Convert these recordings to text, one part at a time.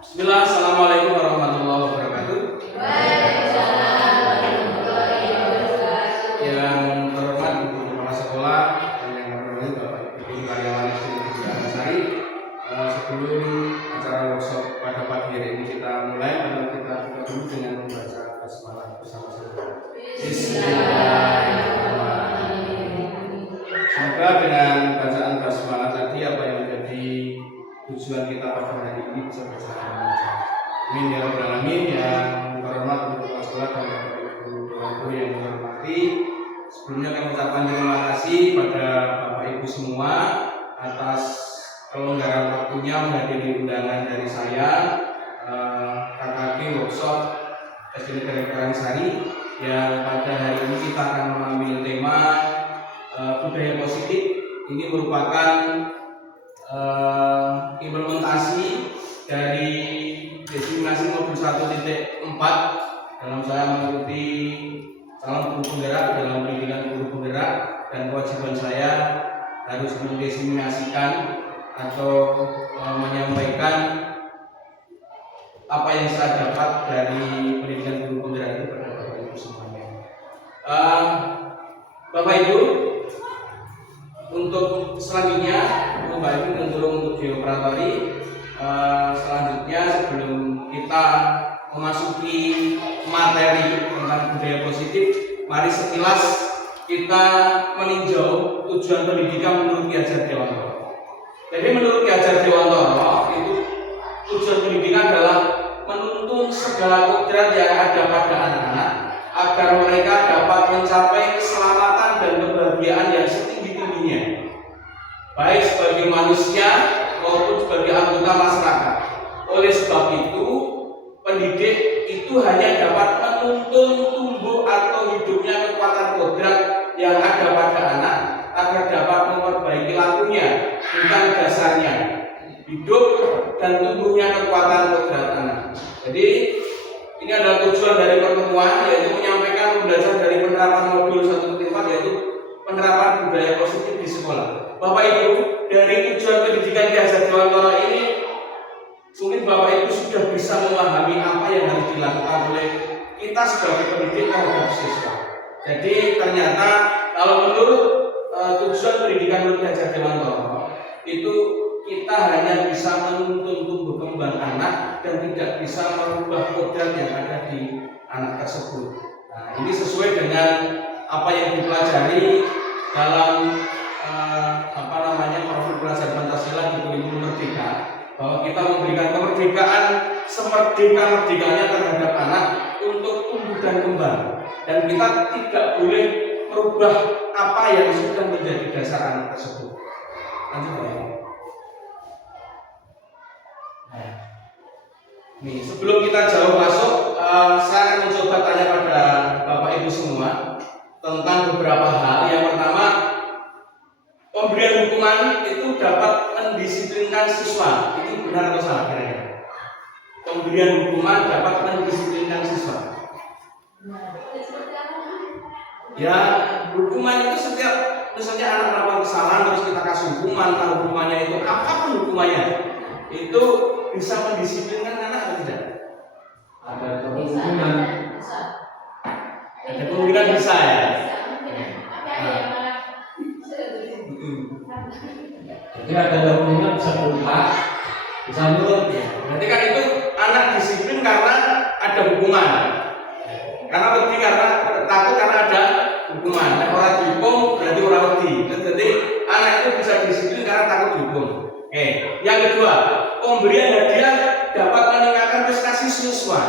Bismillah, assalamualaikum warahmatullahi wabarakatuh. Yang terhormat Ibu Kepala Sekolah dan yang terhormat Bapak Ibu karyawan SD Negeri Antasari. Sebelum acara workshop pada pagi hari ini kita mulai, kita buka dulu dengan membaca basmalah bersama-sama. Bismillahirrahmanirrahim. Semoga dengan bacaan basmalah tadi apa yang menjadi tujuan kita pada hari ini bisa berjalan lancar. Amin ya rabbal alamin. Yang terhormat Ibu Kepala Sekolah dan Bapak Ibu guru yang menghormati, sebelumnya kami ucapkan terima kasih pada Bapak Ibu semua atas kelonggaran waktunya menghadiri undangan dari saya, KKG Workshop SD Negeri Karangsari, yang pada hari ini kita akan mengambil tema budaya positif. Ini merupakan implementasi dari diseminasi modul 1.4 dalam saya mengikuti calon guru penggerak dalam pendidikan guru penggerak, dan kewajiban saya harus mendiseminasikan atau menyampaikan apa yang saya dapat dari pendidikan guru penggerak itu kepada Bapak Ibu semuanya. Bapak Ibu, untuk selanjutnya Bapak Ibu tolong untuk dioperatori. Selanjutnya sebelum kita memasuki materi tentang budaya positif, mari sekilas kita meninjau tujuan pendidikan menurut Ki Hajar Dewantara. Jadi menurut Ki Hajar Dewantara itu tujuan pendidikan adalah menuntun segala kodrat yang ada pada anak-anak agar mereka dapat mencapai keselamatan dan kebahagiaan yang setinggi-tingginya, baik sebagai manusia maupun sebagai anggota masyarakat. Oleh sebab itu, pendidik itu hanya dapat menuntun tumbuh atau hidupnya kekuatan kodrat yang ada pada anak agar dapat memperbaiki lakunya, bukan dasarnya hidup dan tumbuhnya kekuatan kodrat anak. Jadi ini adalah tujuan dari pertemuan, yaitu menyampaikan pembelajaran dari penerapan modul 1.4, yaitu penerapan budaya positif di sekolah. Bapak Ibu, dari tujuan pendidikan Ki Hajar Dewantara ini, mungkin Bapak Ibu sudah bisa memahami apa yang harus dilakukan oleh kita sebagai pendidik terhadap siswa. Jadi ternyata kalau menurut tujuan pendidikan Ki Hajar Dewantara itu kita hanya bisa menuntun tumbuh kembang anak dan tidak bisa merubah kodrat yang ada di anak tersebut. Nah, ini sesuai dengan apa yang dipelajari dalam profil pelajaran Pancasila di kurikulum Merdeka, bahwa kita memberikan kemerdekaan semerdeka-merdekanya terhadap anak untuk tumbuh dan kembang, dan kita tidak boleh merubah apa yang sudah menjadi dasar anak tersebut. Lanjut ya. Nih, sebelum kita jauh masuk, saya akan mencoba tanya pada Bapak Ibu semua tentang beberapa hal. Yang pertama, pemberian hukuman itu dapat mendisiplinkan siswa. Ini benar atau salah kira-kira? Pemberian hukuman dapat mendisiplinkan siswa. Ya, hukuman itu setiap misalnya anak melakukan kesalahan terus kita kasih hukuman, kalau hukumannya itu apapun hukumannya, itu bisa mendisiplinkan anak atau tidak? Ada kemungkinan. Ada kemungkinan bisa ya. Jadi ada kemungkinan bisa berubah, bisa nurut ya. Berarti kan itu anak disiplin karena ada hukuman. Karena wedi, karena takut karena ada hukuman. Nah, orang dihukum berarti orang wedi. Jadi anak itu bisa disiplin karena takut dihukum. Oke. Yang kedua, pemberian hadiah dapat meningkatkan prestasi siswa.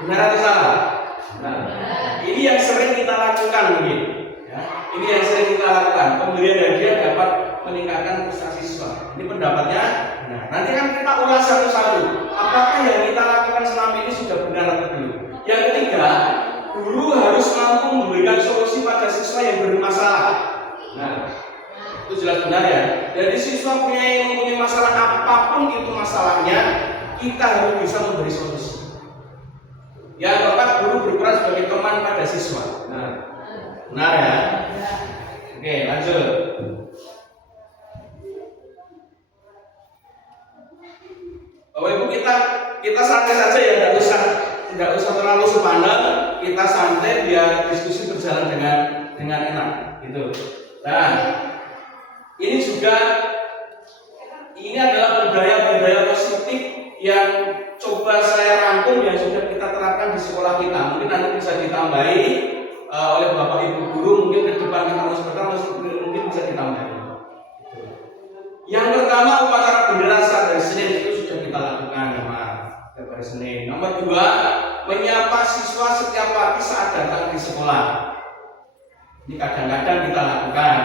Benar atau salah? Nah, ini yang sering kita lakukan mungkin. Ya, ini yang sering kita lakukan. Pemberian hadiah dapat meningkatkan prestasi siswa. Ini pendapatnya. Nah, nanti kan kita ulas satu-satu. Apakah yang kita lakukan selama ini sudah benar atau belum? Yang ketiga, guru harus mampu memberikan solusi pada siswa yang bermasalah. Nah, itu jelas benar ya. Jadi siswa mempunyai masalah apapun itu masalahnya, kita harus bisa memberi solusi. Yang keempat, guru berperan sebagai teman pada siswa. Nah, benar ya. Oke, lanjut. Bapak Ibu, kita santai saja ya, nggak usah terlalu sepanjang, kita santai biar diskusi berjalan dengan enak gitu. Nah, ini adalah budaya positif yang coba saya rangkum yang sudah kita terapkan di sekolah kita. Mungkin nanti bisa ditambahi oleh Bapak Ibu guru, mungkin ke depan kita mungkin bisa ditambahi. Yang pertama, upacara bendera saat hari Senin itu sudah kita lakukan ya Mas, setiap hari Senin. Nomor 2, menyapa siswa setiap pagi saat datang di sekolah. Ini kadang-kadang kita lakukan.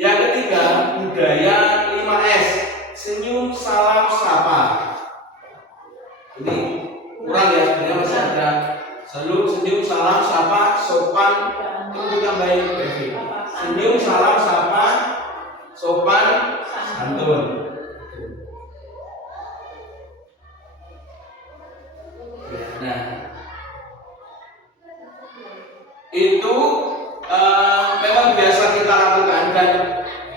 Yang ketiga, budaya 5S, senyum, salam, sapa. Ini kurang ya, sebenarnya masih ada senyum, salam, sapa, sopan, itu tambahin PV. Senyum, salam, sapa, sopan, santun. Nah, itu memang biasa kita lakukan, dan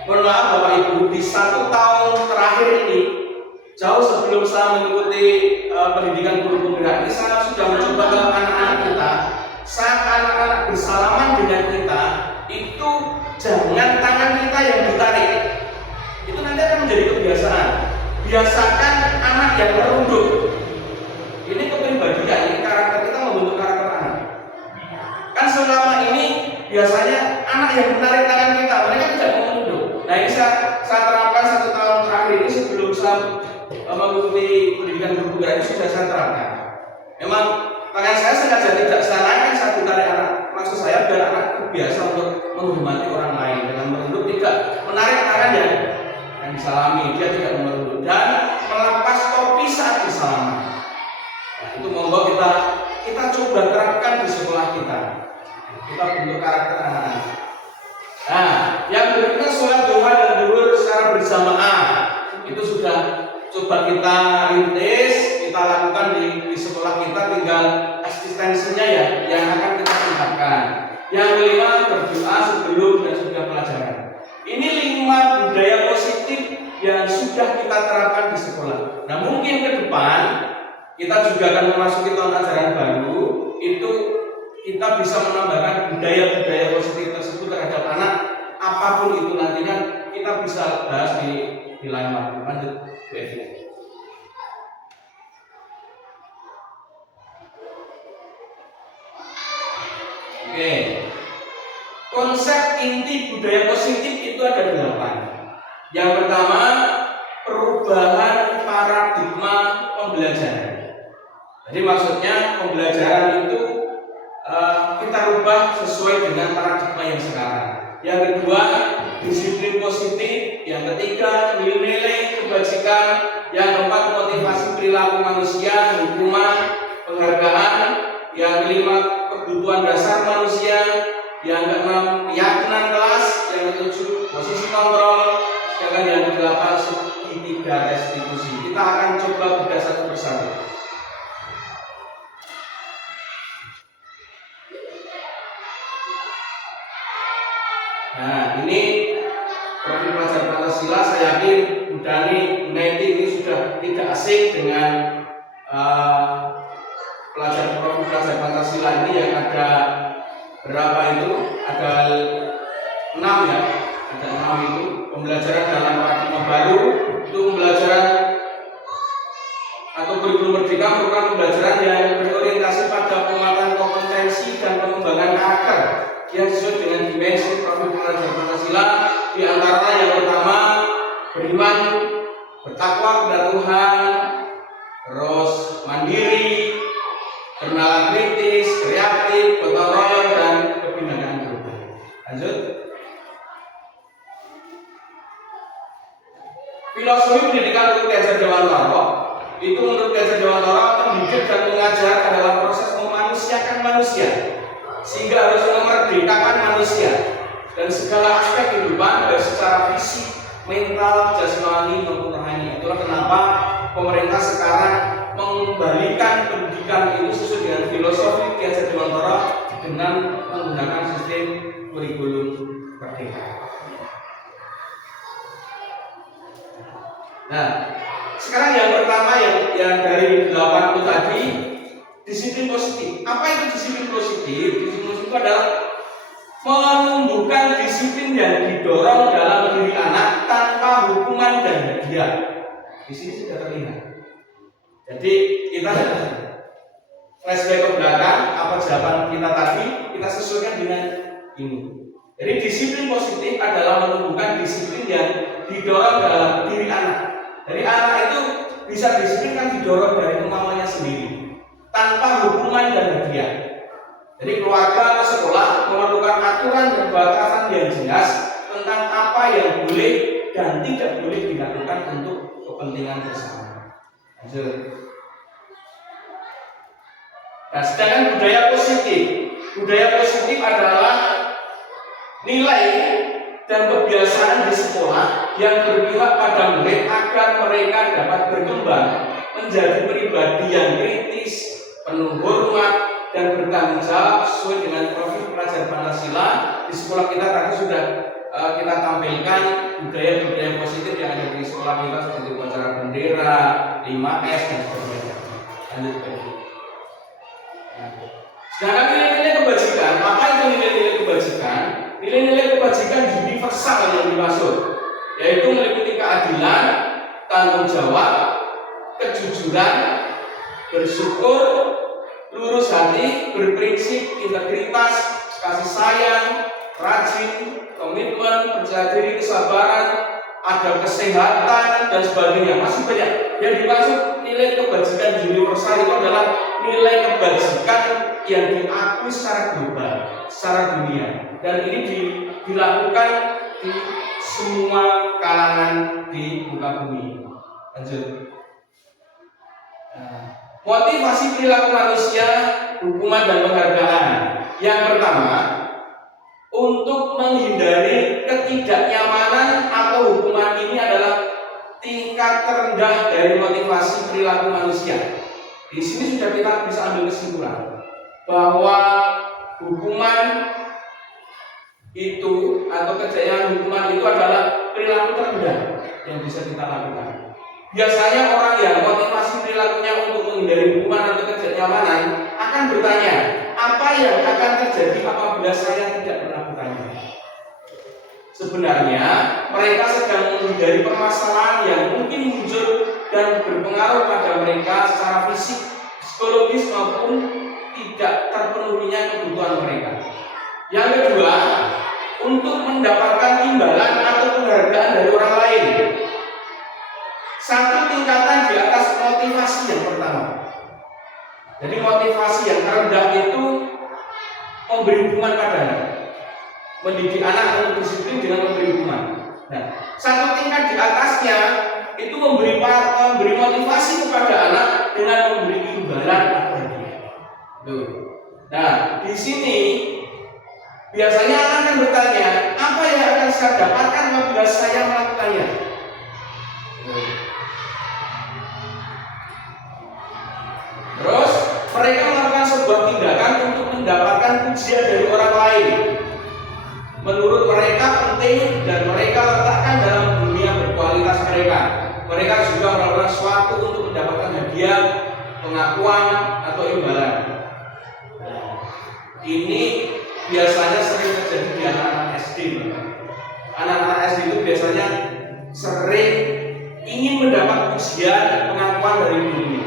mohon maaf Bapak Ibu, di 1 tahun terakhir ini, jauh sebelum saya mengikuti pendidikan guru penggerak ini, saya sudah mencoba ke anak-anak kita, saat anak-anak bersalaman dengan kita, itu jangan tangan kita yang ditarik. Itu nanti akan menjadi kebiasaan. Biasakan anak yang merunduk. Ini kepribadian, ini karakter kita, membentuk karakter anak. Kan selama ini biasanya anak yang menarik tangan kita, mereka tidak mau menunduk. Nah, ini saya terapkan 1 tahun terakhir ini sebelum saya mengikuti pendidikan guru penggerak ini sudah saya terapkan. Memang tangan saya sengaja tidak saya naikkan saat ditarik anak. Maksud saya biar anak terbiasa untuk menghormati orang lain dengan merunduk, tidak menarik tangan yang disalami, dia tidak merunduk, dan melepas topi saat disalaman. Nah, itu monggo kita coba terapkan di sekolah kita. Kita bentuk karakter anak-anak. Nah, yang berikutnya sholat duha dan zuhur secara berjamaah. Itu sudah coba kita rintis, kita lakukan di sekolah kita, tinggal eksistensinya ya yang akan kita tingkatkan. Yang kelima, berdoa sebelum dan sudah pelajaran. Ini 5 budaya positif yang sudah kita terapkan di sekolah. Nah, mungkin ke depan kita juga akan memasuki tahun ajaran baru, itu kita bisa menambahkan budaya-budaya positif tersebut terhadap anak, apapun itu nantinya kita bisa bahas di lain waktu. Lanjut, Bu Evi. Oke, konsep inti budaya positif itu ada 8. Yang pertama, perubahan paradigma pembelajaran. Jadi maksudnya pembelajaran itu kita rubah sesuai dengan paradigma yang sekarang. Yang kedua, disiplin positif. Yang ketiga, nilai-nilai kebajikan. Yang keempat, motivasi perilaku manusia, hukuman, penghargaan. Yang kelima, kebutuhan dasar manusia. Yang keenam, keyakinan kelas. Yang ketujuh, posisi kontrol. Sedangkan yang kedelapan, segitiga restitusi. Kita akan coba bedah satu persatu. Nah, ini profil pelajar Pancasila, saya yakin Bu Dani, Bu Neti ini sudah tidak asing dengan profil pelajar Pancasila ini yang ada berapa itu? Ada 6 ya, ada 6 itu. Pembelajaran dalam paradigma baru itu pembelajaran atau kurikulum merdeka merupakan pembelajaran yang berorientasi pada penguatan kompetensi dan pengembangan karakter yang sesuai dengan dimensi profil pelajar Pancasila. Di antaranya yang pertama, beriman, bertakwa kepada Tuhan, terus mandiri, bernalar kritis, kreatif, gotong royong, dan kebinakaan global. Lanjut. Filosofi pendidikan menurut Ki Hajar Dewantara itu, menurut Ki Hajar Dewantara, mendidik dan mengajar adalah proses memanusiakan manusia, sehingga harus memerdekakan manusia dan segala aspek kehidupan, baik secara fisik, mental, jasmani maupun rohani. Itulah kenapa pemerintah sekarang mengembalikan pendidikan itu sesuai dengan filosofi Ki Hajar Dewantara dengan menggunakan sistem kurikulum merdeka. Nah, Sekarang yang pertama yang dari 8 itu tadi, disiplin positif. Apa itu disiplin positif? Disiplin positif itu adalah menumbuhkan disiplin yang didorong dalam diri anak tanpa hukuman dan hadiah. Di sini sudah terlihat. Jadi kita flashback ke belakang, apa jawaban kita tadi, kita sesuaikan dengan ini. Jadi disiplin positif adalah menumbuhkan disiplin yang didorong dalam diri anak. Jadi anak itu bisa disiplin kan didorong dari kemauannya sendiri, tanpa hukuman dan hadiah. Jadi keluarga atau sekolah memerlukan aturan dan batasan yang jelas tentang apa yang boleh dan tidak boleh dilakukan untuk kepentingan bersama. Lanjut. Nah, sedangkan budaya positif adalah nilai dan kebiasaan di sekolah yang berpihak pada murid agar mereka dapat berkembang menjadi pribadi yang kritis, penuh hormat, dan bertanggung jawab sesuai dengan profil pelajar Pancasila. Di sekolah kita tadi sudah kita tampilkan budaya-budaya positif yang ada di sekolah kita seperti upacara bendera, 5S dan sebagainya. Lanjut lagi. Sedangkan nilai-nilai kebajikan, apa itu nilai-nilai kebajikan? Nilai-nilai kebajikan universal yang dimaksud, yaitu meliputi keadilan, tanggung jawab, kejujuran, bersyukur, lurus hati, berprinsip, integritas, kasih sayang, rajin, komitmen, percaya diri, kesabaran, ada kesehatan dan sebagainya. Masih banyak. Yang dimaksud nilai kebajikan universal itu adalah nilai kebajikan yang diakui secara global, secara dunia, dan ini dilakukan di semua kalangan di muka bumi. Lanjut. Motivasi perilaku manusia, hukuman dan penghargaan. Yang pertama, untuk menghindari ketidaknyamanan atau hukuman ini adalah tingkat terendah dari motivasi perilaku manusia. Di sini sudah kita bisa ambil kesimpulan bahwa hukuman itu atau kejayaan hukuman itu adalah perilaku terendah yang bisa kita lakukan. Biasanya orang yang motivasi perilakunya untuk menghindari hukuman atau ketidaknyamanan akan bertanya, apa yang akan terjadi apabila saya tidak melakukannya? Sebenarnya mereka sedang menghindari permasalahan yang mungkin muncul dan berpengaruh pada mereka secara fisik, psikologis maupun tidak terpenuhinya kebutuhan mereka. Yang kedua, untuk mendapatkan imbalan atau penghargaan dari orang lain. Satu tingkatan di atas motivasi yang pertama. Jadi motivasi yang terendah itu memberi hukuman pada anak, mendidik anak untuk disiplin dengan memberi hukuman. Nah, satu tingkat di atasnya itu memberi motivasi kepada anak dengan memberi imbalan atau hadiah. Nah, di sini biasanya anak akan bertanya, apa yang akan saya dapatkan apabila saya melakukannya? Terus mereka melakukan sebuah tindakan untuk mendapatkan pujian dari orang lain. Menurut mereka penting dan mereka letakkan dalam dunia berkualitas mereka. Mereka juga melakukan sesuatu untuk mendapatkan hadiah, pengakuan atau imbalan. Ini biasanya sering terjadi di anak-anak SD. Anak-anak SD itu biasanya sering ingin mendapat pujian dan pengakuan dari gurunya,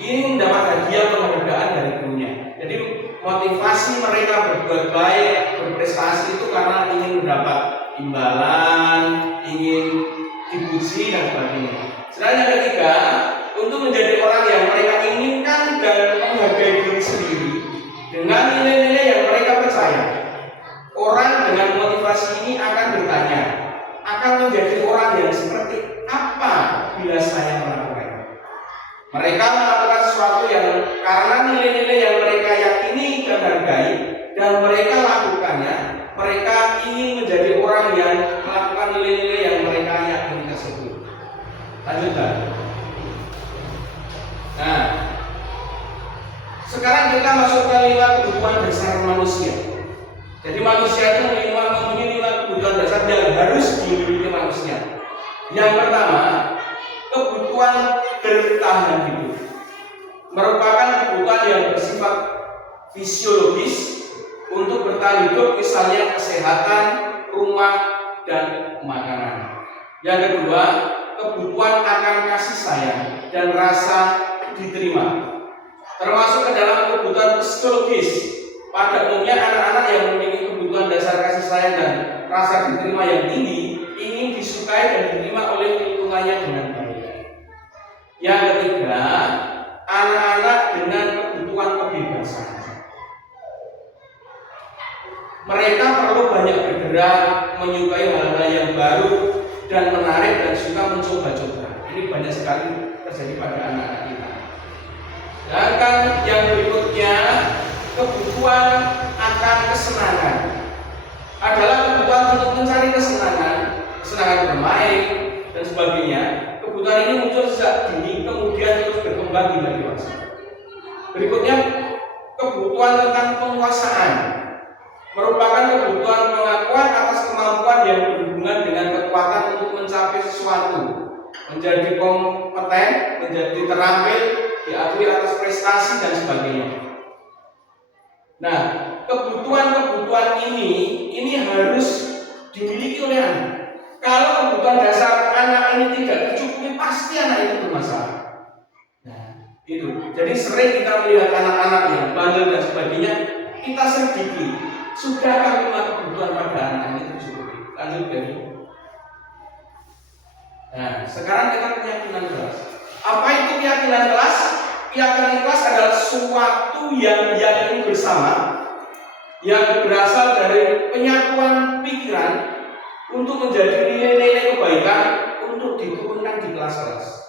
ingin mendapat hadiah atau penghargaan dari gurunya. Jadi motivasi mereka berbuat baik, berprestasi itu karena ingin mendapat imbalan, ingin dipuji dan sebagainya. Sedangkan yang ketiga, untuk menjadi orang yang mereka inginkan dan menghargai diri sendiri dengan nilai-nilai yang mereka percaya. Orang dengan motivasi ini akan bertanya, akan menjadi orang yang seperti apa bila saya melakukannya. Mereka melakukan sesuatu yang karena nilai-nilai yang mereka yakini dan hargai dan mereka lakukannya. Mereka ingin menjadi orang yang melakukan nilai-nilai yang mereka yakini tersebut. Lanjutkan. Nah, sekarang kita masuk ke 5 kebutuhan dasar manusia. Jadi manusia itu mempunyai 5 kebutuhan dasar yang harus dimiliki manusia. Yang pertama, kebutuhan bertahan hidup. Merupakan kebutuhan yang bersifat fisiologis untuk bertahan hidup, misalnya kesehatan, rumah, dan makanan. Yang kedua, kebutuhan akan kasih sayang dan rasa diterima, termasuk ke dalam kebutuhan psikologis. Pada umumnya anak-anak yang memiliki kebutuhan dasar kasih sayang dan rasa diterima yang tinggi ingin disukai dan diterima oleh lingkungannya dengan baik. Yang ketiga, anak-anak dengan kebutuhan kebebasan. Mereka perlu banyak bergerak, menyukai hal-hal yang baru dan menarik dan suka mencoba-coba. Ini banyak sekali terjadi pada anak-anak kita. Sedangkan yang berikutnya, kebutuhan akan kesenangan adalah kebutuhan untuk mencari kesenangan bermain dan sebagainya. Kebutuhan ini muncul sejak dini, kemudian terus berkembang hingga dewasa. Berikutnya, kebutuhan tentang penguasaan merupakan kebutuhan pengakuan atas kemampuan yang berhubungan dengan kekuatan untuk mencapai sesuatu, menjadi kompeten, menjadi terampil, diakui atas prestasi dan sebagainya. Nah, kebutuhan-kebutuhan ini harus dimiliki oleh anak. Kalau kebutuhan dasar anak ini tidak tercukupi, pasti anak itu bermasalah. Nah, itu. Jadi sering kita melihat anak-anak yang bandel dan sebagainya, kita sedikit. Sudahkah lima kebutuhan pada anak ini tercukupi? Lanjut dari. Nah, sekarang kita keyakinan kelas. Apa itu keyakinan kelas? Keyakinan kelas adalah sesuatu yang diyakini bersama, yang berasal dari penyatuan pikiran untuk menjadi nilai-nilai kebaikan untuk diturunkan di kelas-kelas.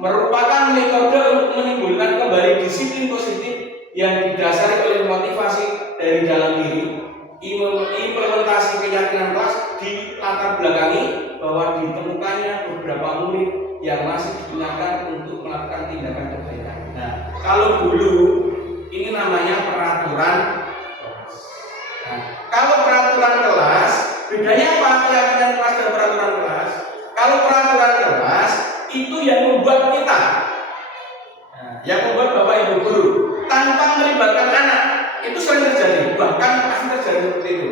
Merupakan metode untuk menimbulkan kembali disiplin positif yang didasari oleh motivasi dari dalam diri. Implementasi keyakinan kelas di latar belakangi bahwa ditemukannya beberapa murid yang masih digunakan untuk melakukan tindakan kebaikan. Nah, kalau dulu ini namanya peraturan kelas. Nah, kalau peraturan kelas, bedanya apa keyakinan kelas dan peraturan kelas? Kalau peraturan kelas itu yang membuat kita, yang membuat bapak ibu guru tanpa melibatkan anak, itu sering terjadi, bahkan pasti terjadi seperti itu.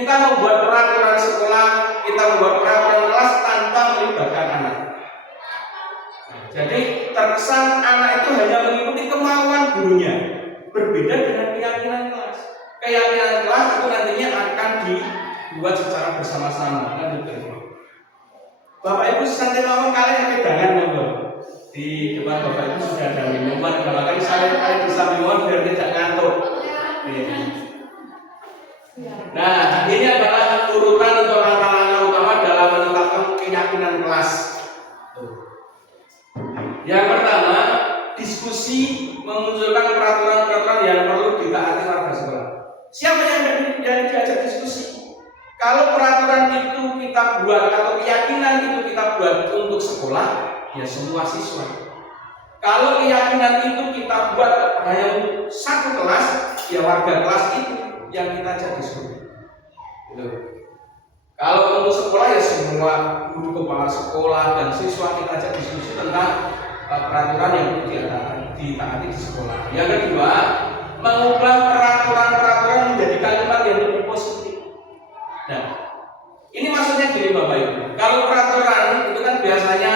Kita membuat peraturan sekolah, kita membuat peraturan kelas tanpa melibatkan anak. Jadi terkesan anak itu hanya mengikuti kemauan gurunya, berbeda dengan keyakinan kelas. Keyakinan kelas itu nantinya akan dibuat secara bersama-sama. Bapak Ibu santai mawon kalian pegangan monggo. Di depan Bapak Ibu sudah ada minuman, makanya saya di samping mawon biar tidak ngantuk. Nah, ini adalah urutan untuk langkah-langkah utama dalam menetapkan keyakinan kelas. Yang pertama, diskusi memunculkan peraturan-peraturan yang perlu ditaati warga sekolah. Siapa yang diajak diskusi? Kalau peraturan itu kita buat atau keyakinan itu kita buat untuk sekolah, ya semua siswa. Kalau keyakinan itu kita buat hanya untuk satu kelas, ya warga kelas itu yang kita ajak diskusi. Gitu. Kalau untuk sekolah ya semua guru kepala sekolah dan siswa kita ajak diskusi tentang peraturan yang perlu ditaati di sekolah. Yang kedua, mengubah peraturan-peraturan menjadi kalimat yang lebih positif. Nah, ini maksudnya gini Bapak Ibu. Kalau peraturan itu kan biasanya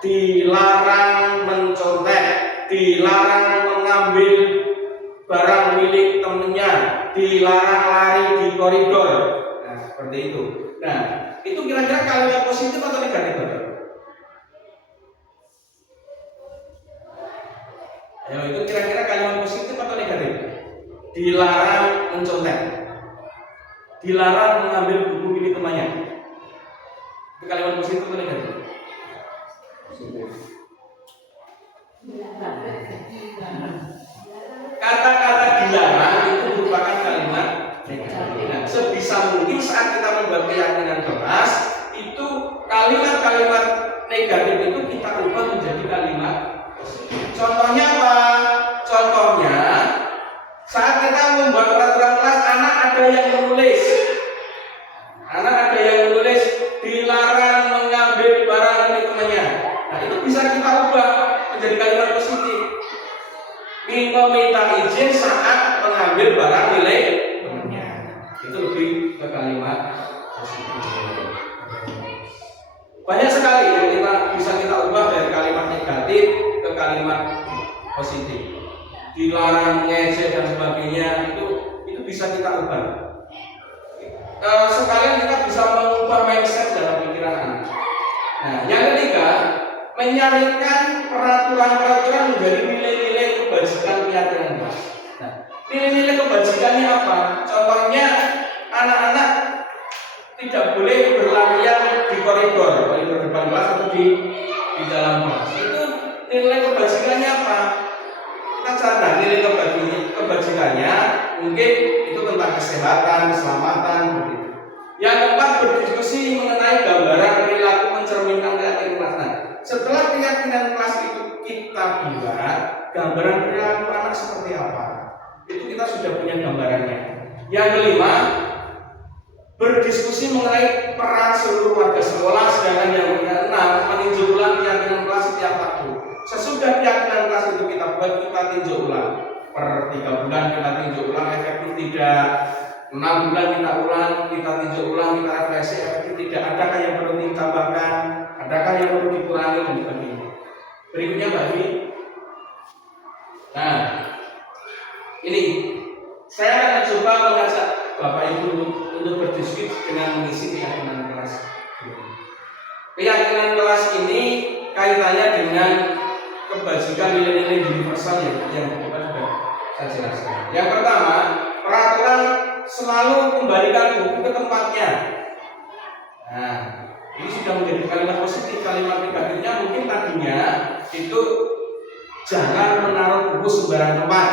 dilarang mencontek, dilarang mengambil barang milik temannya, dilarang lari di koridor. Nah, seperti itu. Nah, itu kira-kira kalimat positif atau negatif Bapak? Ayo, itu kira-kira kalimat positif atau negatif? Dilarang mencontek, dilarang mengambil buku milik temannya. Itu kalimat positif atau negatif? Positif. Kata-kata dilarang itu merupakan kalimat negatif. Nah, sebisa mungkin saat kita membuat keyakinan kelas, itu kalimat-kalimat negatif itu kita ubah menjadi kalimat. Contohnya apa? Contohnya saat kita membuat peraturan kelas, anak ada yang menulis, dilarang mengambil barang milik temannya. Nah, menjadi kalimat positif. Meminta izin saat mengambil barang milik temannya. Itu lebih ke kalimat positif. Banyak sekali yang bisa kita ubah dari kalimat negatif ke kalimat positif. Dilarang, ngejek dan sebagainya itu bisa kita ubah. Sekalian kita bisa mengubah mindset dalam pikiran anak. Nah, yang ketiga, menyalurkan peraturan-peraturan menjadi nilai-nilai kebajikan keyakinan kelas. Nah, nilai-nilai kebajikannya apa? Contohnya, anak-anak tidak boleh berlarian di koridor depan kelas atau di dalam kelas. Itu nilai kebajikannya apa? Kita cari nilai kebajikannya, mungkin itu tentang kesehatan, keselamatan, begitu. Yang keempat, berdiskusi mengenai gambaran perilaku mencerminkan keyakinan kelas. Nah, setelah keyakinan kelas itu kita buat, gambaran perilaku anak seperti apa? Itu kita sudah punya gambarannya. Yang kelima, berdiskusi mengenai peran seluruh warga sekolah, sedangkan yang keenam, meninjau ulang keyakinan kelas setiap waktu. Sesudah keyakinan kelas itu kita buat, kita tinjau ulang. Per 3 bulan kita tinjau ulang, efektif tidak. 6 bulan kita ulang, kita tinjau ulang, kita refleksi, efektif tidak. Adakah yang perlu ditambahkan? Adakah yang perlu dikurangi dan sebagainya. Berikutnya Mbak Dwi. Nah, ini saya akan coba mengajak Bapak Ibu untuk berdiskusi dengan mengisi keyakinan kelas. Keyakinan kelas ini kaitannya dengan kebajikan nilai-nilai universal yang kita sudah saya jelaskan. Yang pertama, peraturan selalu kembalikan buku ke tempatnya. Nah, ini sudah menjadi kalimat positif. Kalimat negatifnya mungkin tadinya itu jangan menaruh buku sembarang tempat.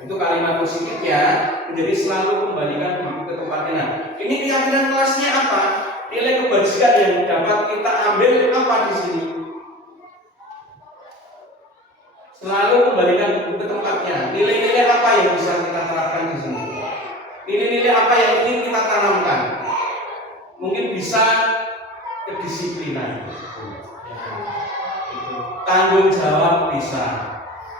Itu kalimat positifnya menjadi selalu kembalikan buku ke tempatnya. Nah, ini keyakinan kelasnya apa? Nilai kebajikan yang dapat kita ambil apa di sini? Selalu kembalikan buku ke tempatnya. Nilai-nilai apa yang bisa kita terapkan di sini? Nilai-nilai apa yang ingin kita tanamkan? Mungkin bisa kedisiplinan, tanggung jawab bisa.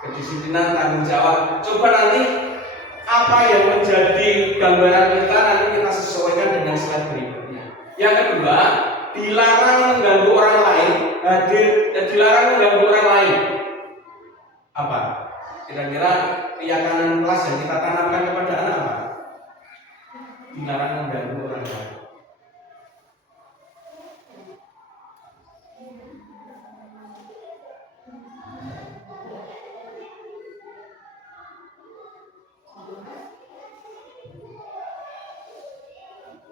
Kedisiplinan, tanggung jawab. Coba nanti apa yang menjadi gambaran kita nanti kita sesuaikan dengan slide berikutnya. Yang kedua, dilarang mengganggu orang lain. Dilarang mengganggu orang lain. Apa? Kira-kira keyakinan kelas yang kita tanamkan kepada anak apa? Dilarang mengganggu orang lain.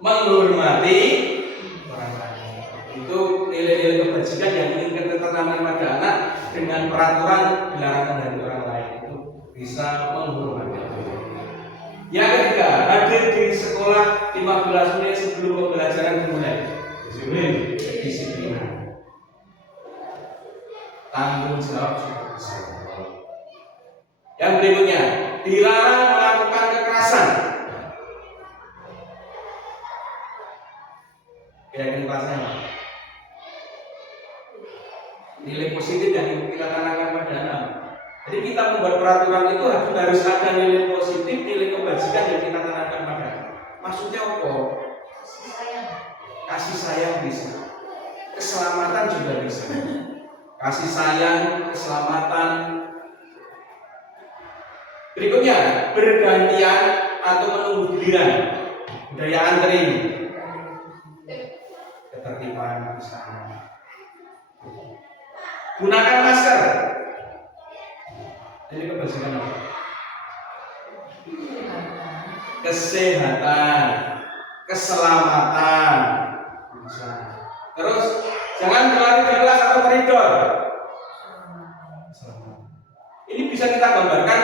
Menghormati orang lain. Itu nilai-nilai kebajikan yang ingin kita tanamkan pada anak dengan peraturan dilarang mengganggu orang lain. Itu bisa menghormati. Yang ketiga, hadir di sekolah 15 menit sebelum pembelajaran dimulai. Disiplin. Tanggung jawab juga bisa. Yang berikutnya, dilarang melakukan kekerasan. Keyakinan kelasnya apa? Nilai positif yang kita tanamkan pada anak. Jadi kita membuat peraturan itu harus ada nilai positif, nilai kebajikan yang kita tanamkan pada anak. Maksudnya apa? Kasih sayang bisa. Keselamatan juga bisa. Kasih sayang, keselamatan. Berikutnya, bergantian atau menunggu giliran. Budaya antri. Ketertiban bersama. Gunakan masker. Jadi kebajikan apa? Kesehatan, keselamatan. Bisa. Terus jangan berlari di kelas atau koridor. Ini bisa kita gambarkan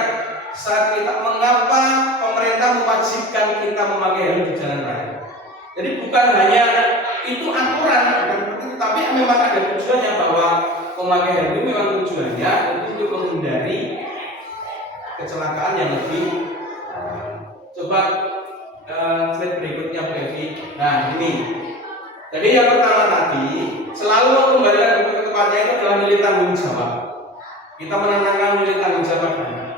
saat kita mengapa pemerintah mewajibkan kita memakai helm di jalan raya. Jadi bukan hanya itu aturan, tapi memang ada tujuannya bahwa memakai helm itu memang tujuannya untuk menghindari kecelakaan yang lebih. Coba slide berikutnya Bu Evi. Nah ini. Jadi yang pertama tadi selalu mengembalikan buku ke tempatnya itu adalah nilai tanggung jawab. Kita menanamkan nilai tanggung jawab pada anak.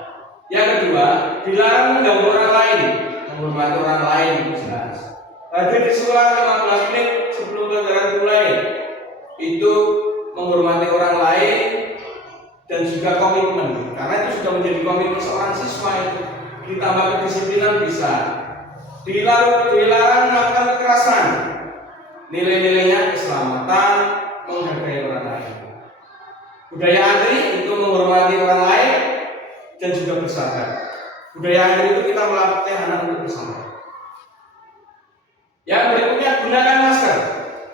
Yang kedua, dilarang mengganggu orang lain, menghormati orang lain, jelas. Hadir di sekolah 15 menit sebelum pelajaran dimulai, itu menghormati orang lain dan juga komitmen, karena itu sudah menjadi komitmen seorang siswa itu. Ditambah kedisiplinan bisa. Dilarang melakukan kekerasan, nilai-nilainya keselamatan, menghargai orang lain. Budaya antri itu menghormati orang lain dan juga bersabar. Budaya antri itu kita melatih anak untuk bersabar. Yang berikutnya, gunakan masker.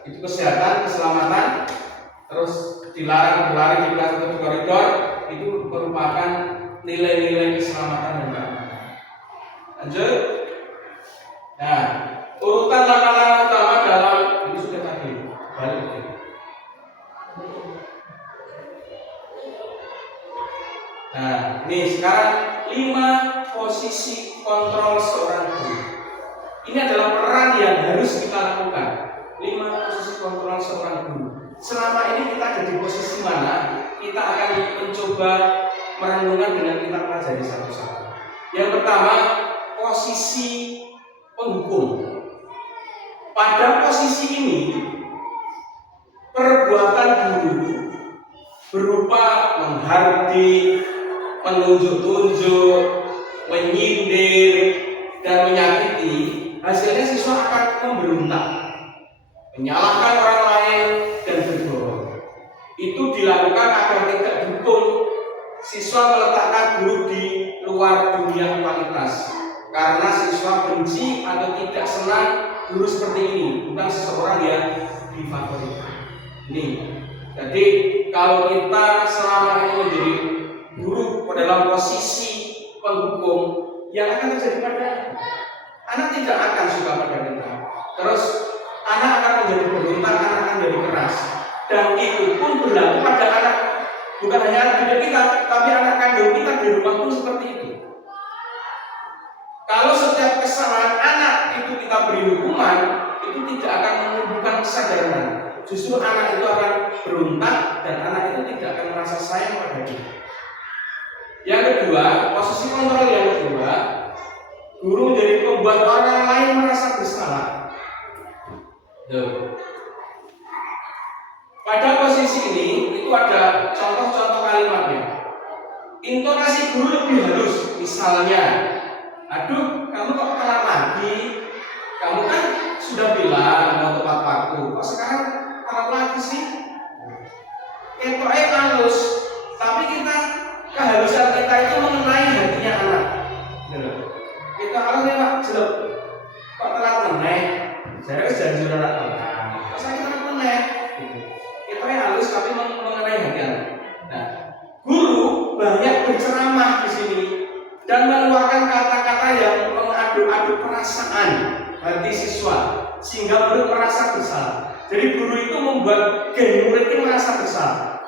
Itu kesehatan, keselamatan. Terus dilarang berlari di kelas atau di koridor, itu merupakan nilai-nilai keselamatan dan keamanan. Lanjut. Nah, urutan langkah-langkah utama dalam ini sudah tadi balik. Nah, ini sekarang 5 posisi kontrol seorang guru. Ini adalah peran yang harus kita lakukan. 5 posisi kontrol seorang guru. Selama ini kita ada di posisi mana, kita akan mencoba merenungkan dengan kita pelajari satu-satu. Yang pertama, posisi penghukum. Pada posisi ini, perbuatan guru berupa menghardik, menunjuk-tunjuk, menyindir, dan menyakiti, hasilnya siswa akan memberontak, menyalahkan orang lain, dan berbohong. Itu dilakukan agar tidak didukung siswa meletakkan guru di luar dunia kualitas, karena siswa benci atau tidak senang guru seperti ini, bukan seseorang yang difavoritkan. Nih, jadi kalau kita selama ini menjadi guru dalam posisi penghukum, yang akan terjadi pada anak tidak akan suka pada kita. Terus anak akan menjadi berontak, anak akan menjadi keras, dan itu pun berlaku pada anak, bukan hanya anak didik kita, tapi anak kandung kita di rumah pun seperti itu. Kalau setiap kesalahan anak itu kita beri hukuman, itu tidak akan menumbuhkan kesadaran. Justru anak itu akan berontak dan anak itu tidak akan merasa sayang pada dia. Yang kedua, posisi kontrol yang kedua, guru menjadi pembuat orang lain merasa bersalah. Pada posisi ini itu ada contoh-contoh kalimatnya. Intonasi guru lebih halus, misalnya, aduh, kamu kok telat lagi? Kamu kan sudah bilang mau tepat waktu, kok sekarang telat lagi sih? Ketoknya halus, tapi kehalusan kita itu mengenai hatinya anak. Kita halus nih Pak, jelek. Kok telat meneh? Saya janji sudah tak telat. Kok saya telat meneh? Ketoknya halus tapi mengenai hati anak. Nah, guru banyak berceramah di sini dan mengeluarkan kata-kata yang mengadu-adu perasaan hati siswa sehingga murid merasa bersalah. Jadi guru itu membuat geng murid itu merasa bersalah.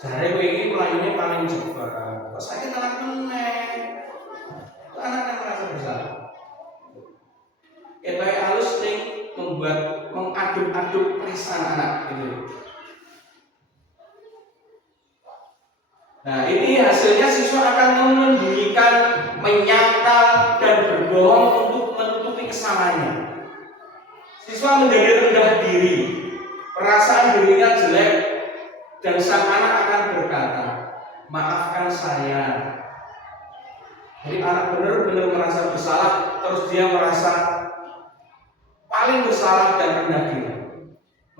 Jadi ini melayunya paling cepat. Kok saya telat meneh? Anak akan merasa bersalah. Kita halus nih membuat mengaduk-aduk perasaan anak gitu. Nah, ini hasilnya siswa akan menyembunyikan, menyangkal, dan berbohong untuk menutupi kesalahannya. Siswa menjadi rendah diri, perasaan dirinya jelek, dan sang anak akan berkata, maafkan saya. Jadi anak benar-benar merasa bersalah, terus dia merasa paling bersalah dan rendah diri.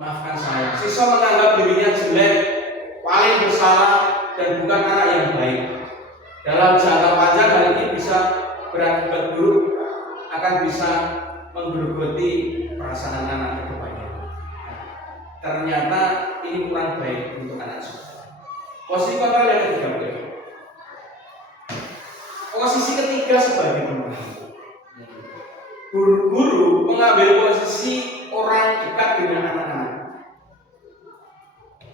Maafkan saya. Siswa menganggap dirinya jelek, paling bersalah, dan bukan anak yang baik. Dalam jangka panjang hal ini bisa berakibat buruk, akan bisa menggerogoti perasaan anak ke depannya. Ternyata ini kurang baik untuk anak juga. Posisi kontrol yang ketiga, posisi ketiga sebagai pemimpin. Guru mengambil posisi orang dekat dengan anak-anak.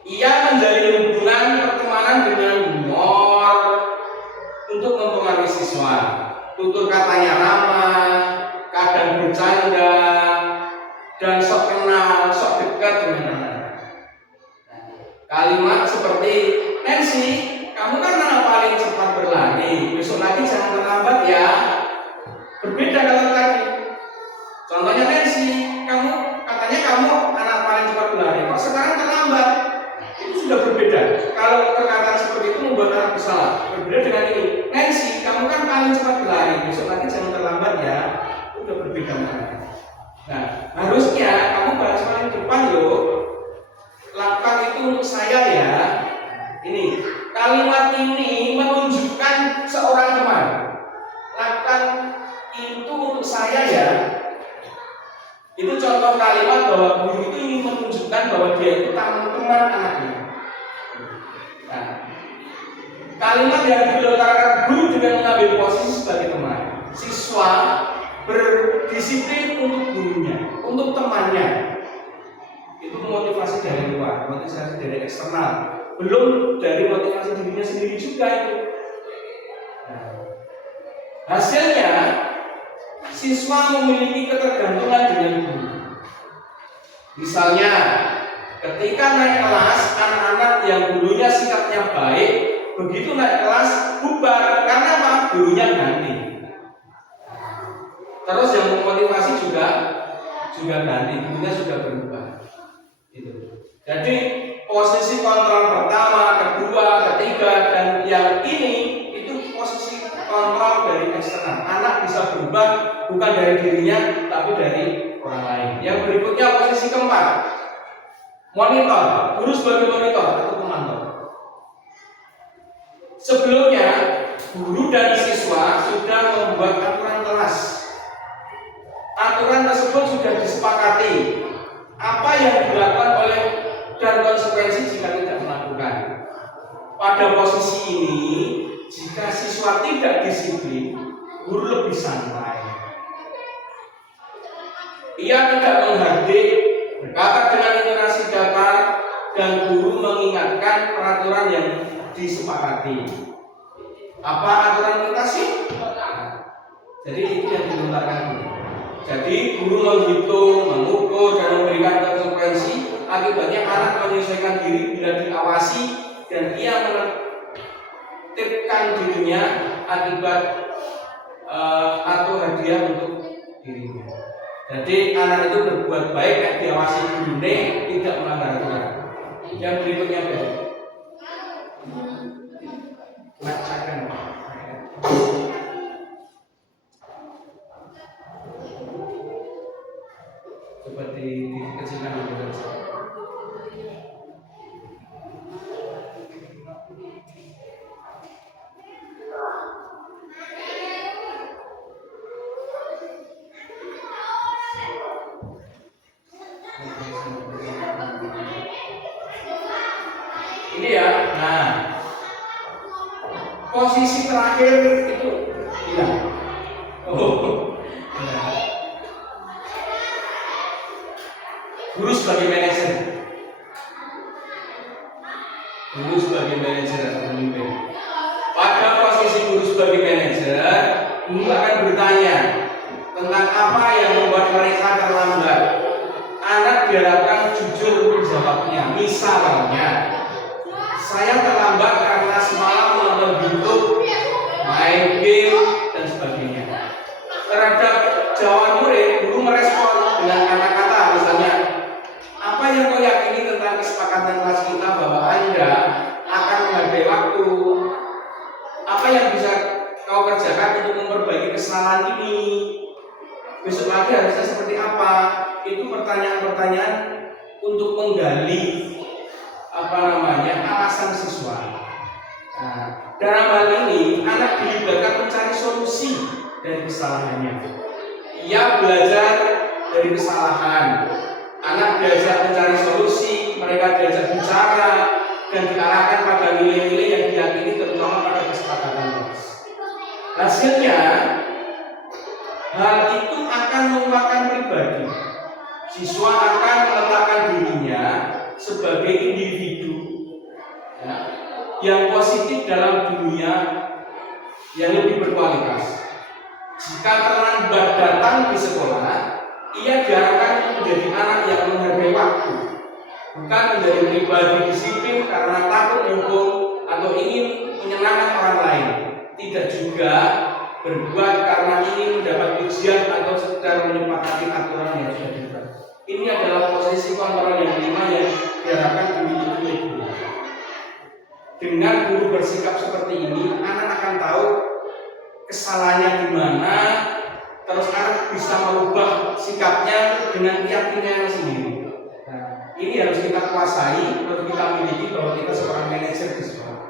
Ia menjalin hubungan pertemanan dengan humor untuk mempengaruhi siswa. Tutur katanya ramah, kadang bercanda, dan sok kenal, sok dekat dengan anak-anak. Kalimat seperti dia itu teman anaknya. Nah, kalimat yang dilontarkan guru dengan mengambil posisi sebagai teman. Siswa berdisiplin untuk gurunya, untuk temannya. Itu motivasi dari luar, motivasi dari eksternal, belum dari motivasi dirinya sendiri juga itu. Nah, hasilnya siswa memiliki ketergantungan dengan guru. Misalnya, ketika naik kelas, anak-anak yang dulunya sikapnya baik, begitu naik kelas bubar karena apa? Gurunya ganti. Terus yang memotivasi juga ganti, gurunya sudah berubah. Gitu. Jadi posisi kontrol pertama, kedua, ketiga, dan yang ini itu posisi kontrol dari eksternal. Anak bisa berubah bukan dari dirinya, tapi dari orang lain. Yang berikutnya posisi keempat, monitor, guru sebagai monitor atau pemantau. Sebelumnya guru dan siswa sudah membuat aturan kelas. Aturan tersebut sudah disepakati apa yang dilakukan oleh dan konsekuensi jika tidak melakukan. Pada posisi ini, jika siswa tidak disiplin, guru lebih santai. Ia tidak menghardik, berkata dengan intonasi datar, dan guru mengingatkan peraturan yang disepakati. Apa aturan kita sih? Jadi itu yang dilontarkan guru. Jadi guru menghitung, mengukur, dan memberikan konsekuensi. Akibatnya anak menyesuaikan diri bila diawasi, dan ia menetapkan dirinya akibat atau hadiah untuk dirinya. Jadi anak itu berbuat baik, diawasi gurunya, tidak melanggar aturan. Yang berikutnya baik. Bacakan. Seperti dikecilkan dulu. Ini ya. Nah, posisi terakhir itu hilang. Guru sebagai manajer. Guru sebagai manajer atau pemimpin. Pada posisi guru sebagai manajer, guru akan bertanya tentang apa yang membuat mereka terlambat. Anak diharapkan jujur menjawabnya. Misalnya, saya terlambat karena semalam menonton YouTube, main game, dan sebagainya. Terhadap jawaban murid, guru merespon dengan kata-kata, misalnya, apa yang kau yakini tentang kesepakatan kelas kita bahwa Anda akan menghargai waktu? Apa yang bisa kau kerjakan untuk memperbaiki kesalahan ini? Besok lagi harusnya seperti apa? Itu pertanyaan-pertanyaan untuk menggali alasan siswa. Nah, dalam hal ini anak dilibatkan mencari solusi dari kesalahannya. Ia belajar dari kesalahan. Anak diajak mencari solusi, mereka diajak bicara dan diarahkan pada nilai-nilai yang diyakini terutama pada kesepakatan kelas. Hasilnya, hal itu akan menguatkan pribadi. Siswa akan meletakkan dirinya sebagai individu ya, yang positif dalam dunia yang lebih berkualitas. Jika terlambat datang di sekolah, ia diharapkan menjadi anak yang menghargai waktu, bukan menjadi pribadi disiplin karena takut dihukum atau ingin menyenangkan orang lain. Tidak juga berbuat karena ingin mendapat pujian atau sekedar menyepakati aturan yang sudah dibuat. Ini adalah posisi kontrol yang kelima yang diharapkan dimiliki oleh guru. Dengan guru bersikap seperti ini, anak akan tahu kesalahannya di mana, terus anak bisa merubah sikapnya dengan keyakinannya sendiri. Nah, ini harus kita kuasai, harus kita miliki bahwa kita seorang manajer di sekolah.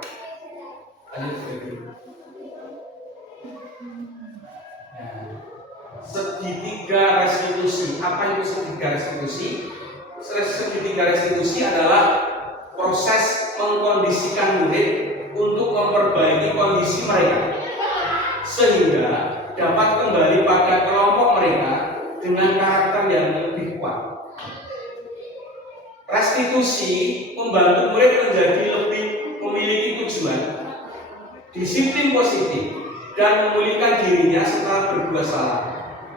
Segitiga restitusi. Apa itu segitiga restitusi? segitiga restitusi adalah proses mengkondisikan murid untuk memperbaiki kondisi mereka sehingga dapat kembali pada kelompok mereka dengan karakter yang lebih kuat. Restitusi membantu murid menjadi lebih memiliki tujuan, disiplin positif, dan memulihkan dirinya setelah berbuat salah.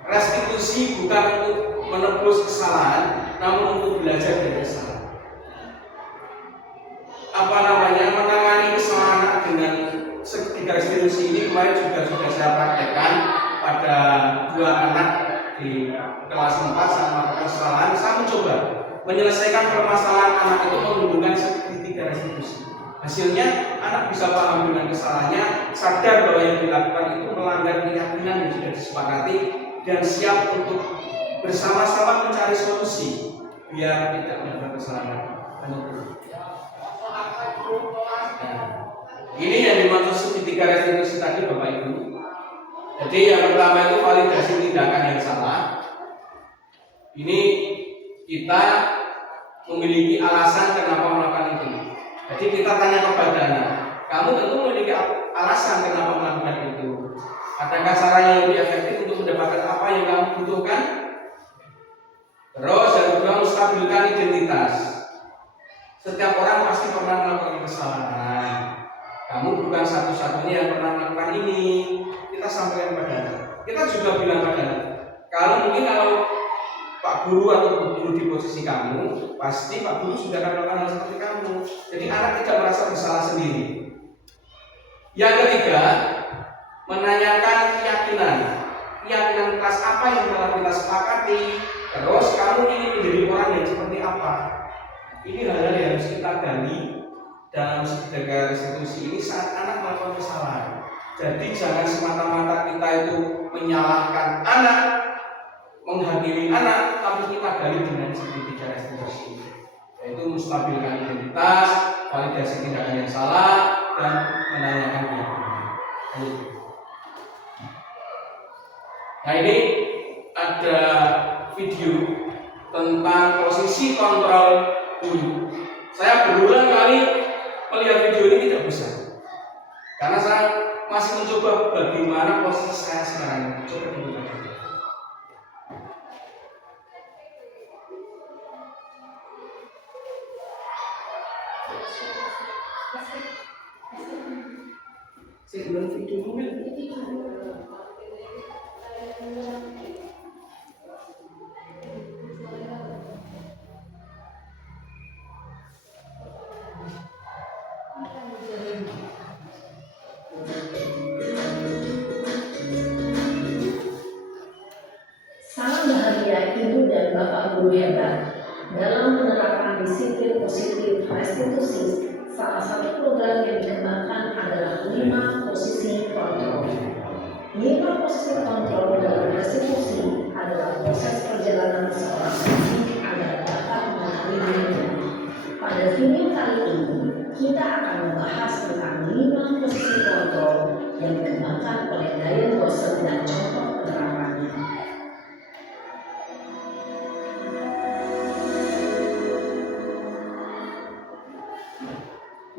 Restitusi bukan untuk menebus kesalahan, namun untuk belajar dari kesalahan. Menangani kesalahan anak dengan segitiga restitusi ini kemarin juga sudah saya praktekkan pada 2 anak di kelas 4 sama kesalahan. Saya mencoba menyelesaikan permasalahan anak itu menggunakan segitiga restitusi. Hasilnya anak bisa paham dengan kesalahannya, sadar bahwa yang dilakukan itu melanggar keyakinan yang sudah disepakati, dan siap untuk bersama-sama mencari solusi biar tidak melakukan kesalahan. Ini yang dimaksud segitiga restitusi tadi Bapak Ibu. Jadi yang pertama itu validasi tindakan yang salah. Ini kita memiliki alasan kenapa melakukan itu. Jadi kita tanya kepada anak, kamu tentu memiliki alasan kenapa melakukan itu. Adakah cara yang lebih efektif untuk mendapatkan apa yang kamu butuhkan? Terus yang kedua, menstabilkan identitas. Setiap orang pasti pernah melakukan kesalahan. Kamu bukan satu-satunya yang pernah melakukan ini. Kita sampaikan pada anak. Kita juga bilang pada anak, kalau Pak Guru atau Bu Guru di posisi kamu, pasti Pak Guru sudah akan melakukan hal seperti kamu. Jadi anak tidak merasa bersalah sendiri. Yang ketiga, menanyakan keyakinan kelas apa yang telah kita sepakati. Terus kamu ingin menjadi orang yang seperti apa? Ini hal-hal yang harus kita gali dalam segitiga restitusi ini saat anak melakukan kesalahan. Jadi jangan semata-mata kita itu menyalahkan anak, menghakimi anak, tapi kita gali dengan segitiga restitusi, yaitu menstabilkan identitas, validasi tindakan yang salah, dan menanyakan keyakinan. Nah, ini ada video tentang posisi kontrol guru. Saya berulang kali melihat video ini tidak bisa, karena saya masih mencoba bagaimana posisi saya sekarang. Coba dulu. Sebelum video ini. Salam bahagia Ibu dan Bapak Guru hebat. Dalam menerapkan disiplin positif restitusi, salah satu program yang dikembangkan adalah 5 posisi kontrol. 5 posisi kontrol dalam restitusi adalah proses perjalanan seorang siswi agar dapat mengenali dirinya. Pada video kali ini, kita akan membahas tentang 5 posisi kontrol yang dikembangkan oleh Diane Watson dan contoh penerapannya.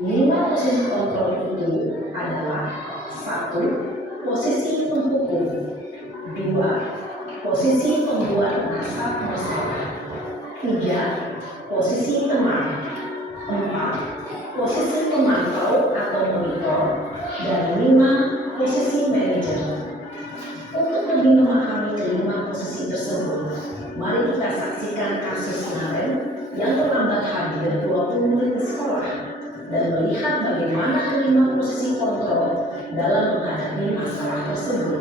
5 posisi kontrol itu adalah: 1. Posisi penghukum. 2. Posisi pembuat nasab masalah. 3. Posisi teman. 4. Posisi pemantau atau monitor. Dan 5. Posisi manajer. Untuk lebih memahami kelima posisi tersebut, mari kita saksikan kasus kemarin yang terlambat hadir 20 murid di sekolah dan melihat bagaimana kelima posisi kontrol dalam menghadapi masalah tersebut.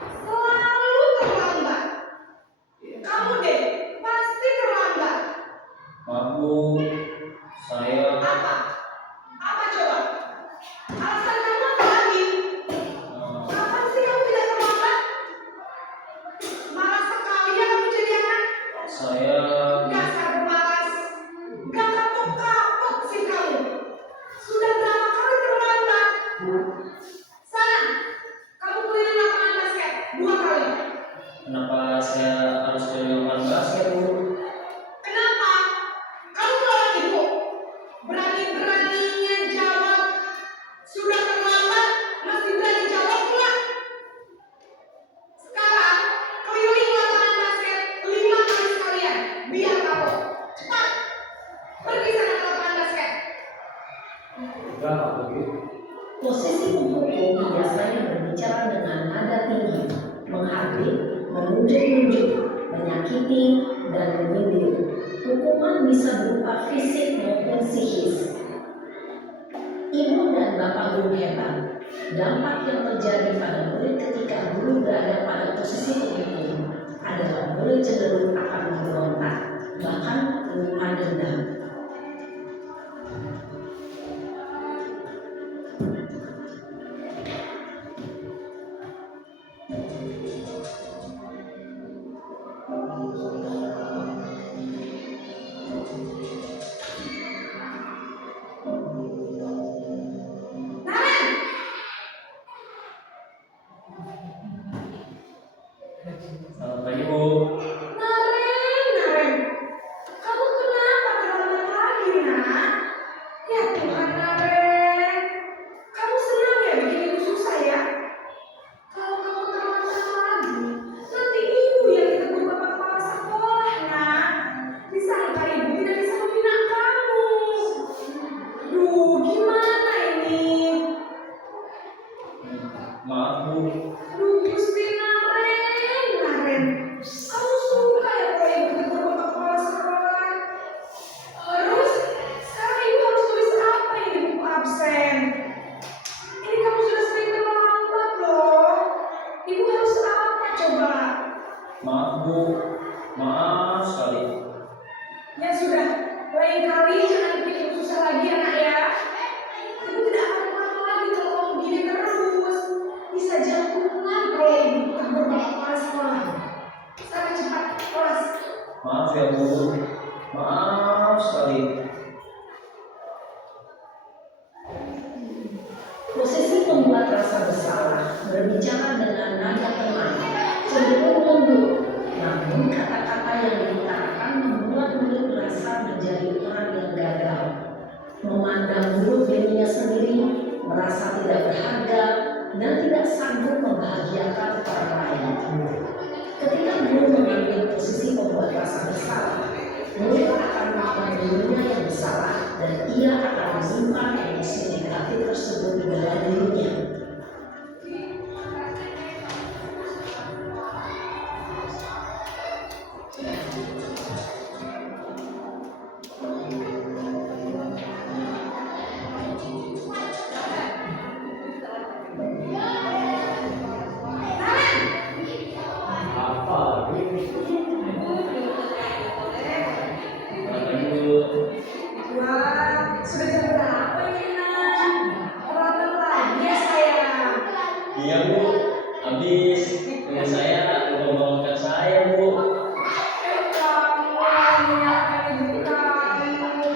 Selalu terlambat. Kamu deh pasti terlambat. Kenapa saya harus jadi lawan basket, Bu? Kenapa? Kamu lawan ibu. Berani-beraninya jawab. Sudah terlambat, masih berani jawab pula. Sekarang, keliling lapangan basket 5 kali sekalian. Biar kamu. Cepat. Pergi sana ke lapangan basket. Enggak, Pak Begitu. Posisi penghukum biasanya berbicara dengan nada tinggi, menghardik, menunjuk-nunjuk, menyakiti, dan menyindir. Hukuman bisa berupa fisik maupun psikis. Ibu dan bapak guru hebat. Dampak yang terjadi pada murid ketika guru berada pada posisi penghukum adalah murid cenderung akan memberontak, bahkan menyimpan dendam. Naren! Selamat pagi, Bu. Naren! Kamu kenapa terlambat lagi, nak? Ya Tuhan, Naren. Kamu senang ya bikin ibu susah ya? Kalau kamu terlambat lagi, nanti ibu yang ditegur bapak kepala sekolah, nak. Disangka ibu tidak bisa membina kamu. Duh, gimana ini? Maaf, Bu. Duh, Gusti Naren. Kamu suka ya kalau ibu ditegur bapak kepala sekolah? Terus, sekarang ibu harus tulis apa ini di buku absen? Ini kamu sudah sering terlambat loh. Ibu harus apa coba? Maaf, Bu. Maaf sekali. Ya sudah, lain kali jangan bikin ibu susah lagi ya nak ya. Ibu tidak akan apa lagi kalau kamu gini terus. Bisa jantungan kalau ibu ditegur bapak kepala sekolah. Sekarang cepat kelas. Maaf ya, Bu. Maaf sekali. Posisi pembuat rasa bersalah berbicara dengan nada tenang, cenderung lembut, namun kata-kata yang diutarakan membuat murid merasa menjadi orang yang gagal, memandang buruk dirinya sendiri, merasa tidak berharga, dan tidak sanggup membahagiakan orang lain. Ketika guru mengambil posisi pembuat rasa bersalah, murid akan melakukan dirinya yang bersalah dan ia akan menyimpan emosi negatif tersebut di dalam dirinya. Apa lagi? Selamat pagi, Bu. Wah, sudah jam berapa ini nak? Terlambat lagi ya sayang. Iya, Bu. Habis teman saya membangunkan saya, Bu. Kamu menyalahkan ibu kamu.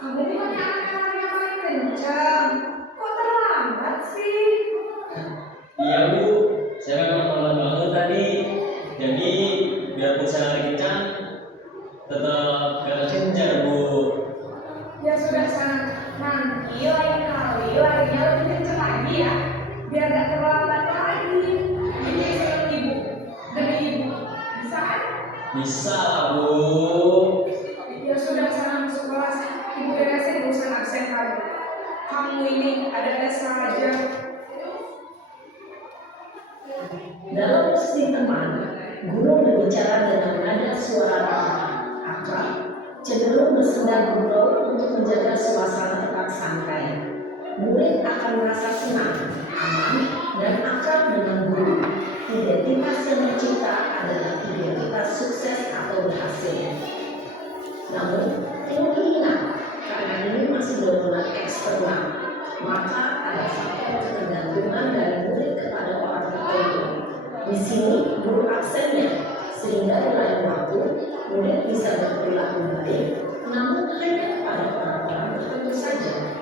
Kamu bukannya anak-anak yang paling kencang. Kok terlambat sih? Iya, Bu. Saya memang lambat banget tadi. Jadi biarpun saya lagi kencang, tetap gak kencang, Bu. Ya sudah sana. Nanti lain kali larinya lebih kencang lagi ya. Biar gak terlambat lagi. Ini sama ibu. Demi ibu. Bisa kan? Bisa lah, Bu. Ya sudah sana masuk kelas. Ibu beresin urusan absen kamu. Kamu ini ada-ada saja. Dalam posisi teman, guru berbicara dengan nada suara ramah, akrab, cenderung bersenda gurau untuk menjaga suasana tetap santai. Murid akan merasa senang, aman, dan akrab dengan guru. Identitas yang tercipta adalah identitas sukses atau berhasil. Namun, perlu diingat, karena ini masih dorongan eksternal, maka ada faktor ketergantungan dari murid kepada orang tertentu. Di sini guru absennya, sehingga di lain waktu murid bisa berperilaku baik, namun hanya kepada orang-orang tertentu saja.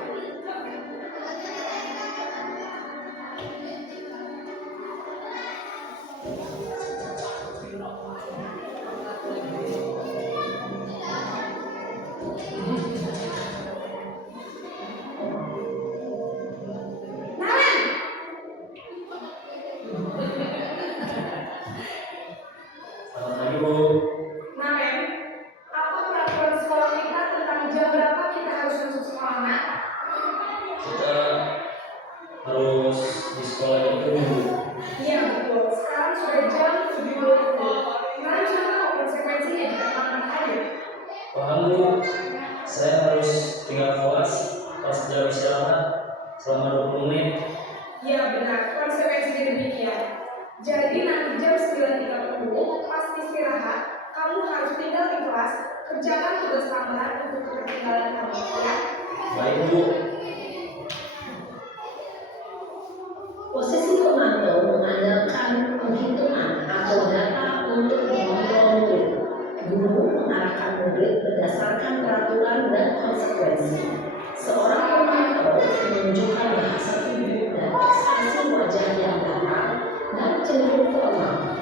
Oh itu Bu. Iya betul, sekarang sudah jam 7.20. Gimana sudah tahu konsekuensinya jika teman hadir? Paham Bu, saya harus tinggal kelas pas jam istirahat selama 20 menit. Iya benar, konsekuensinya demikian. Jadi nanti jam 9.30 pas istirahat, kamu harus tinggal di kelas, kerjakan tugas tambahan untuk ketertinggalan kamu, ya. Baik Bu. Posisi komando mengandalkan penghitungan atau data untuk mengontrol murid. Guru mengarahkan murid berdasarkan peraturan dan konsekuensi. Seorang komando menunjukkan bahasa tubuh dan ekspresi wajah yang datar dan cenderung formal.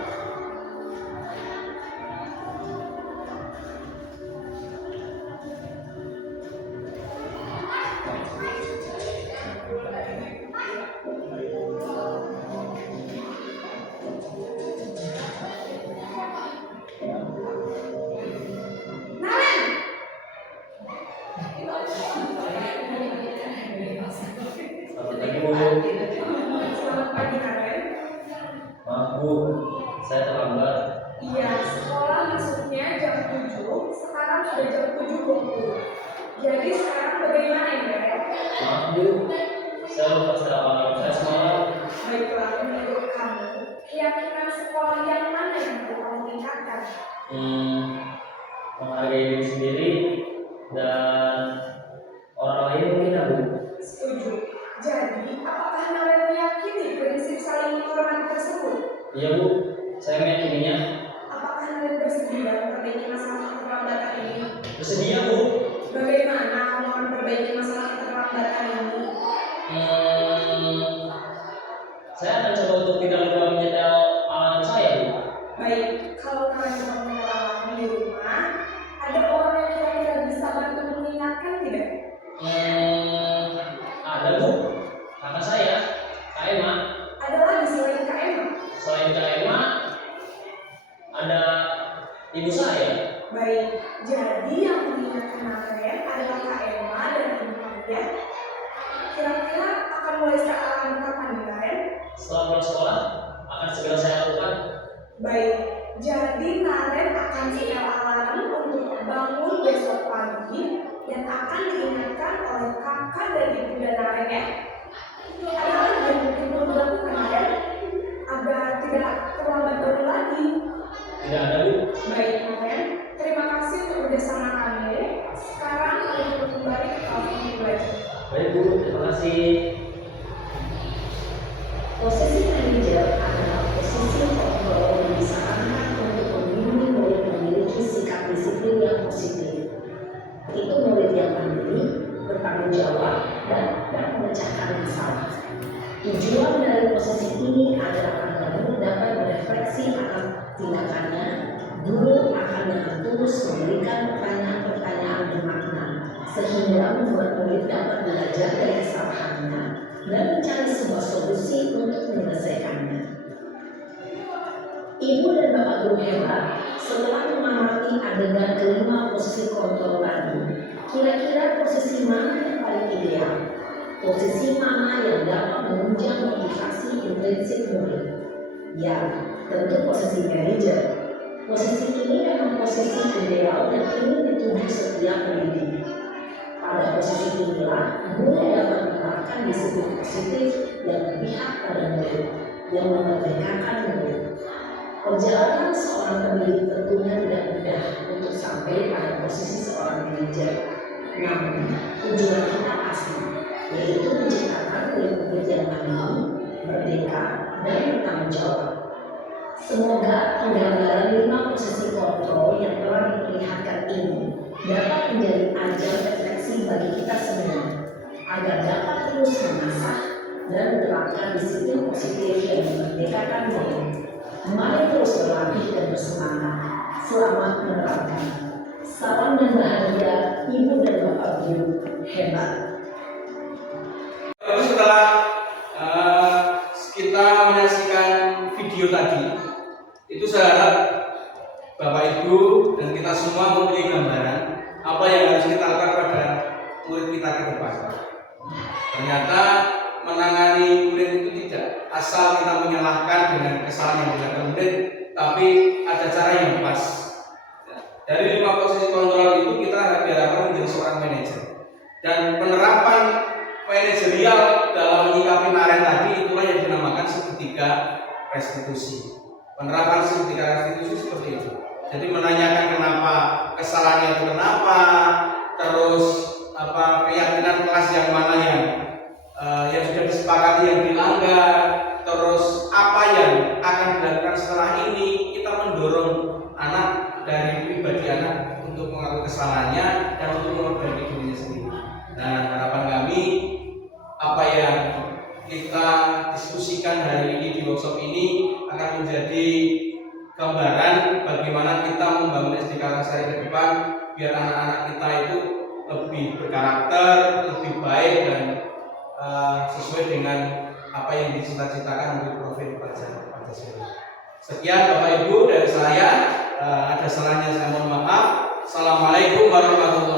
Naren! Selamat pagi Bu. Selamat pagi Naren. Maaf Bu, saya terlambat. Iya, sekolah masuknya jam 7, sekarang sudah jam 7.20. Jadi sekarang bagaimana ini, Naren? Maaf Bu, saya lupa setelah alarm saya semalam. Baiklah, menurut kamu, keyakinan sekolah yang mana yang perlu kamu tingkatkan? Menghargai diri sendiri dan orang lain mungkin ya Bu. Setuju. Jadi, apakah Naren meyakini prinsip saling menghormati tersebut? Iya Bu, saya meyakininya. Apakah Naren bersedia memperbaiki masalah keterlambatan ini? Bersedia Bu. Bagaimana kamu akan memperbaiki masalah keterlambatan ini? Saya akan coba untuk tidak lupa menyetel alarm saya Bu. Baik, kalau kalian mau mengalami di rumah, ada orang yang kira-kira bisa bantu mengingatkan tidak? Ada Bu, kakak saya, Kak Emma. Ada lagi selain Kak Emma? Selain Kak Emma, ada ibu saya. Baik, jadi yang mengingatkan kalian adalah Kak Emma dan ibu kalian. Kira-kira akan mulai start alarm kapan nih kalian? Setelah pulang sekolah, akan segera saya lakukan. Baik, jadi Naren akan setel alarm untuk bangun besok pagi yang akan diingatkan oleh kakak dan ibu dan Naren ya. Ada lagi yang mungkin perlu dilakukan Naren agar tidak terlambat bangun lagi. Tidak ada Bu. Baik Naren, terima kasih untuk kerjasama kami. Sekarang kami perlu kembali ke kelas ini belajar. Baik Bu, terima kasih. Posisi manajer adalah posisi kontrol yang disarankan untuk membimbing murid memiliki sikap disiplin yang positif. Itu murid yang mandiri, bertanggung jawab, dan dapat memecahkan masalah. Tujuan dari posisi ini adalah agar murid dapat berefleksi akan tindakannya. Guru akan dengan tulus memberikan pertanyaan-pertanyaan bermakna, sehingga membuat murid dapat belajar dari kesalahannya dan mencari sebuah solusi untuk menyelesaikannya. Ibu dan bapak guru hebat, setelah mengamati adegan kelima posisi kontrol tadi, kira-kira posisi mana yang paling ideal? Posisi mana yang dapat menunjang motivasi intrinsik murid? Ya, tentu posisi manajer. Posisi ini memang posisi ideal dan ingin dituju setiap pendidik. Pada posisi inilah, guru dapat menerapkan disiplin positif yang berpihak pada murid, yang memerdekakan murid. Perjalanan seorang pendidik tentunya tidak mudah untuk sampai pada posisi seorang manajer. Namun, tujuan kita pasti, yaitu menciptakan murid-murid yang mandiri, merdeka, dan bertanggung jawab. Semoga penggambaran 5 posisi kontrol yang telah diperlihatkan ini dapat menjadi ajar refleksi bagi kita semua, agar dapat terus mengasah dan menerapkan disiplin positif yang memerdekakan murid. Mari terus berlatih dan bersemangat. Selamat menerapkan. Salam dan bahagia, Ibu dan Bapak Guru hebat. Lalu setelah kita menyaksikan video tadi, itu saya harap Bapak Ibu dan kita semua memiliki gambaran apa yang harus kita lakukan pada murid kita ke depan. Ternyata menangani murid itu tidak asal kita menyalahkan dengan kesalahan yang dilakukan murid, tapi ada cara yang pas. Dari 5 posisi kontrol itu kita diharapkan menjadi seorang manajer, dan penerapan manajerial dalam menyikapi naren tadi itulah yang dinamakan segitiga restitusi. Penerapan segitiga restitusi seperti itu. Jadi menanyakan kenapa kesalahannya itu kenapa, terus keyakinan kelas yang mana yang sudah disepakati yang dilanggar, terus apa yang akan dilakukan setelah ini. Kita mendorong anak dari pribadi anak untuk mengakui kesalahannya dan untuk memperbaiki dirinya sendiri. Dan harapan kami apa yang kita diskusikan hari ini di workshop ini akan menjadi gambaran bagaimana kita membangun SD Karangsari ke depan biar anak-anak kita itu lebih berkarakter, lebih baik dan sesuai dengan apa yang dicita-citakan untuk profil pelajar Pancasila. Sekian Bapak Ibu dari saya, ada salahnya saya mohon maaf. Assalamualaikum warahmatullahi wabarakatuh.